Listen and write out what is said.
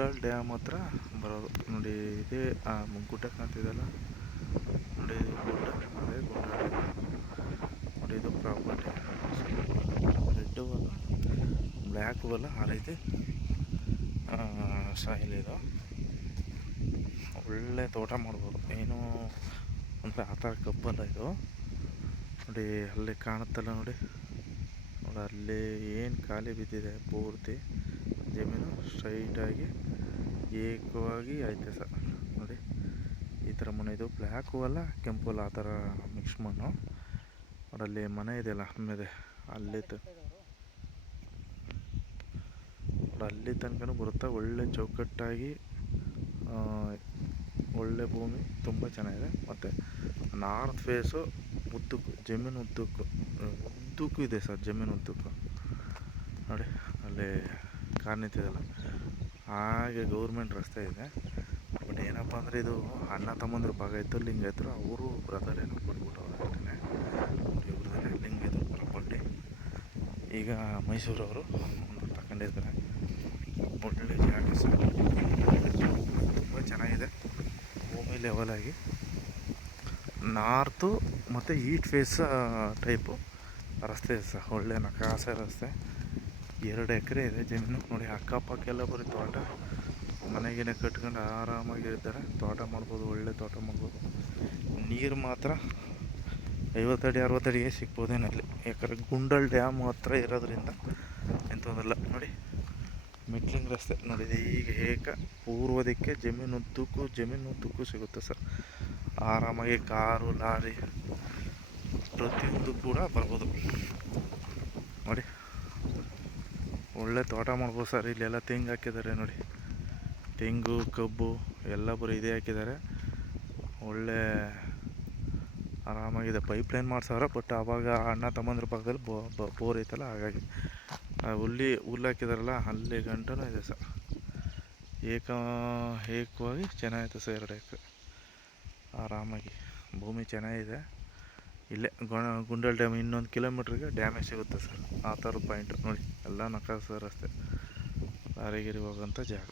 Gundal dam ಹತ್ರ ಬರೋದು ನೋಡಿ. ಇದೇ ಗುಡ್ಡ ಕಾಣ್ತಿದೆಯಲ್ಲ ನೋಡಿ, ಇದು ಗುಡ್ಡ, ಅದೇ ಗುಂಡಾಲ್ ಡ್ಯಾಮ್ ನೋಡಿ. ಇದು ಪ್ರಾಪರ್ಟಿ ರೆಡ್ಡು ಅಲ್ಲ ಬ್ಲ್ಯಾಕು ಅಲ್ಲ, ಆ ರೀತಿ ಸಾಯಿಲ್ ಇದು. ಒಳ್ಳೆ ತೋಟ ಮಾಡ್ಬೋದು, ಏನು ಅಂದರೆ ಆ ಥರ ಕಬ್ಬಲ್ಲ ಇದು ನೋಡಿ. ಅಲ್ಲಿ ಕಾಣುತ್ತಲ್ಲ ನೋಡಿ, ನೋಡಿ ಅಲ್ಲಿ ಏನು ಖಾಲಿ ಬಿದ್ದಿದೆ ಪೂರ್ತಿ ಜಮೀನು ಸ್ಟ್ರೈಟಾಗಿ ಏಕವಾಗಿ ಐತೆ ಸರ್ ನೋಡಿ. ಈ ಥರ ಮಣ್ಣು ಇದು, ಬ್ಲ್ಯಾಕು ಅಲ್ಲ ಕೆಂಪು ಅಲ್ಲ, ಆ ಥರ ಮಿಕ್ಸ್ ಮಣ್ಣು. ನೋಡಲ್ಲಿ ಮನೆ ಇದೆಯಲ್ಲ ಆಮೇಲೆ ಅಲ್ಲಿ ಅಲ್ಲಿ ತನಕ ಬರುತ್ತಾ. ಒಳ್ಳೆ ಚೌಕಟ್ಟಾಗಿ ಒಳ್ಳೆ ಭೂಮಿ, ತುಂಬ ಚೆನ್ನಾಗಿದೆ. ಮತ್ತು ನಾರ್ತ್ ಫೇಸು ಉದ್ದಕ್ಕೂ ಜಮೀನು ಉದ್ದಕ್ಕೂ ಇದೆ ಸರ್, ಜಮೀನು ಉದ್ದಕ್ಕೂ ನೋಡಿ. ಅಲ್ಲಿ ಕಾರ್ ನಿಂತಿದೆಯಲ್ಲ, ಹಾಗೆ ಗೌರ್ಮೆಂಟ್ ರಸ್ತೆ ಇದೆ. ಬಟ್ ಏನಪ್ಪ ಅಂದರೆ ಇದು ಅಣ್ಣ ತಮ್ಮಂದ್ರ ಭಾಗ ಇತ್ತು, ಲಿಂಗಾಯತರು. ಅವರು ಬ್ರದರ್ ಏನೋ ಕೊಟ್ಬಿಟ್ಟವ್ರು ಅಷ್ಟೇ. ಇವ್ರದ್ದೇ ಲಿಂಗಾಯತರು ಪ್ರಾಪರ್ಟಿ. ಈಗ ಮೈಸೂರವರು ಒಂದು ತಗೊಂಡಿರ್ತಾರೆ. ಒಳ್ಳೆ ಜಾಗ ಸರ್, ತುಂಬ ಚೆನ್ನಾಗಿದೆ. ಭೂಮಿ ಲೆವೆಲಾಗಿ ನಾರ್ತು ಮತ್ತು ಈಸ್ಟ್ ಫೇಸ್ ಟೈಪು ರಸ್ತೆ ಇದೆ ಸರ್. ಒಳ್ಳೆ ನಕಾಸ ರಸ್ತೆ. 2 ಎಕರೆ ಇದೆ ಜಮೀನು ನೋಡಿ. ಅಕ್ಕಪಕ್ಕೆಲ್ಲ ಬರೀ ತೋಟ, ಮನೆಗೇನೆ ಕಟ್ಕೊಂಡು ಆರಾಮಾಗಿರ್ತಾರೆ. ತೋಟ ಮಾಡ್ಬೋದು, ಒಳ್ಳೆ ತೋಟ ಮಾಡ್ಬೋದು. ನೀರು ಮಾತ್ರ 50 ಅಡಿ 60 ಅಡಿಗೆ ಸಿಗ್ಬೋದೇನಲ್ಲಿ. ಯಾಕಂದರೆ ಗುಂಡಲ್ ಡ್ಯಾಮ್ ಹತ್ರ ಇರೋದ್ರಿಂದ ಎಂತಂದಿಲ್ಲ ನೋಡಿ. ಮೆಟ್ಲಿಂಗ್ ರಸ್ತೆ ನೋಡಿದೆ. ಈಗ ಪೂರ್ವ ದಿಕ್ಕೆ ಜಮೀನುದ್ದಕ್ಕೂ ಸಿಗುತ್ತೆ ಸರ್. ಆರಾಮಾಗಿ ಕಾರು, ಲಾರಿ ಪ್ರತಿಯೊಂದು ಕೂಡ ಬರ್ಬೋದು ನೋಡಿ. ಒಳ್ಳೆ ತೋಟ ಮಾಡ್ಬೋದು ಸರ್. ಇಲ್ಲೆಲ್ಲ ತೆಂಗು ಹಾಕಿದ್ದಾರೆ ನೋಡಿ. ತೆಂಗು, ಕಬ್ಬು ಎಲ್ಲ ಬರೀ ಇದೇ ಹಾಕಿದ್ದಾರೆ. ಒಳ್ಳೆ ಆರಾಮಾಗಿದೆ. ಪೈಪ್ ಲೈನ್ ಮಾಡ್ಸವ್ರೆ. ಬಟ್ ಆವಾಗ ಅಣ್ಣ ತಮ್ಮಂದ್ರ ಪಕ್ಕದಲ್ಲಿ ಬೋರ್ ಐತಲ್ಲ, ಹಾಗಾಗಿ ಹುಲ್ಲು ಹಾಕಿದಾರಲ್ಲ ಅಲ್ಲಿ ಗಂಟನೂ ಇದೆ ಸರ್. ಏಕವಾಗಿ ಚೆನ್ನಾಗೈತೆ ಸರ್. 2 ಎಕರೆ ಆರಾಮಾಗಿ ಭೂಮಿ ಚೆನ್ನಾಗಿದೆ. ಇಲ್ಲೇ ಗುಂಡಲ್ ಡ್ಯಾಮ್ ಇನ್ನೊಂದು ಕಿಲೋಮೀಟ್ರಿಗೆ ಡ್ಯಾಮೇ ಸಿಗುತ್ತೆ ಸರ್. ಆ ಥರದ ಪಾಯಿಂಟು ನೋಡಿ. ಎಲ್ಲ ನಕಾಸ ರಸ್ತೆ, ಲಾರಿಗಿರಿ ಹೋಗೋಂಥ ಜಾಗ.